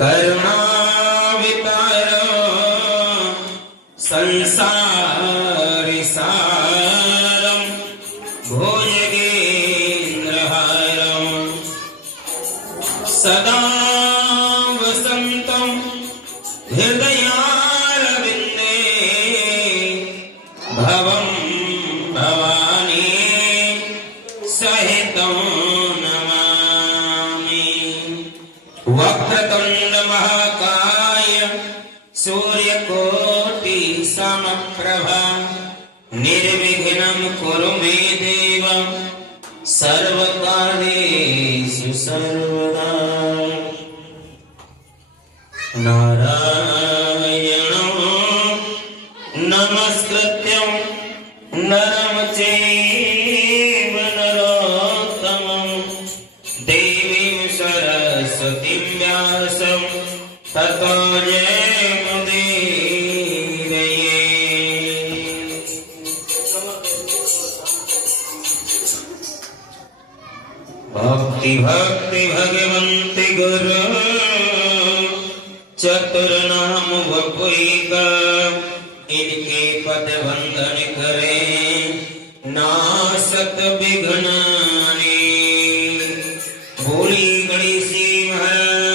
करुणावितारो संसारि सारं भुजगेन्द्रहारं सदा वसन्तं हृदयारविन्दे भवं भवानी सहितं नमामि। वक्रतुण्ड महाकाय सूर्यकोटि समप्रभा निर्विघ्नं कुरु मे देव सर्वकार्येषु सर्वदा। नारायणं नमस्कृत्यं नरं चैव नरोत्तमं देवीं सरस्वतीं व्यासं ततो जयमुदीरये। भक्ति भक्ति भगवन्ति गुरु चतुर्नाम वपुइका इनके पद वंदन करे नासत विघ्नानि। भोली गणेशी महाराज